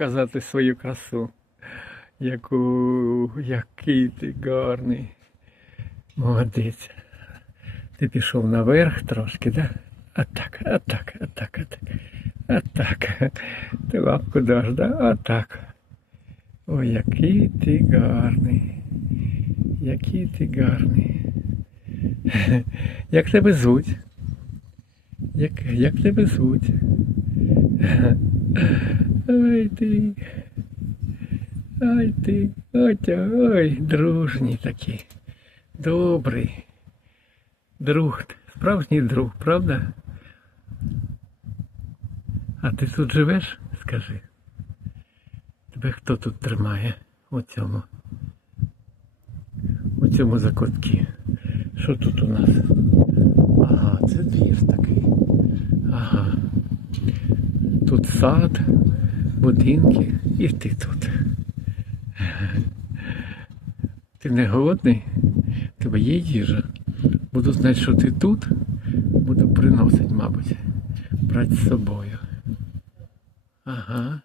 показати свою красу. Яку, який ти гарний. Молодець. Ти пішов наверх трошки, да? Отак, отак, отак, отак. Отак. Ти лапку даш, да? Отак. Ой, який ти гарний. Який ти гарний. Як тебе звуть? Як, як тебе звуть? Ой ти. Ой ти, отя, ой, дружній такий. Добрий. Друг, справжній друг, правда? А ти тут живеш? Скажи. Тебе хто тут тримає? У цьому. У цьому закутці. Що тут у нас? Ага, це двір такий. Ага. Тут сад, будинки і ти тут. Ти не голодний? Тебе є їжа? Буду знати, що ти тут, буду приносити, мабуть, брати з собою. Ага.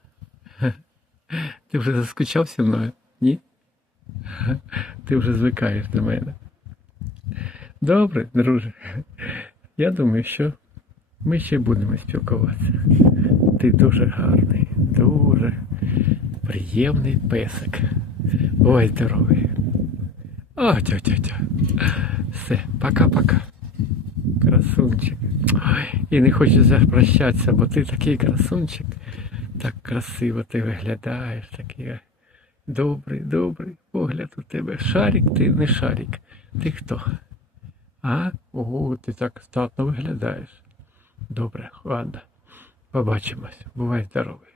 Ти вже заскучав зі мною? Ні? Ти вже звикаєш до мене. Добре, друже. Я думаю, що ми ще будемо спілкуватися. Ти дуже гарний, дуже приємний песик. Ой, здоровий. О, тьотя. Все, пока-пока. Красунчик. Ой, і не хочу запрощатися, бо ти такий красунчик. Так красиво ти виглядаєш, такий добрий, добрий погляд у тебе. Шарик, ти не шарик. Ти хто? А? Ого, ти так статно виглядаєш. Добре, ладно. Побачимось. Бувай здоровий.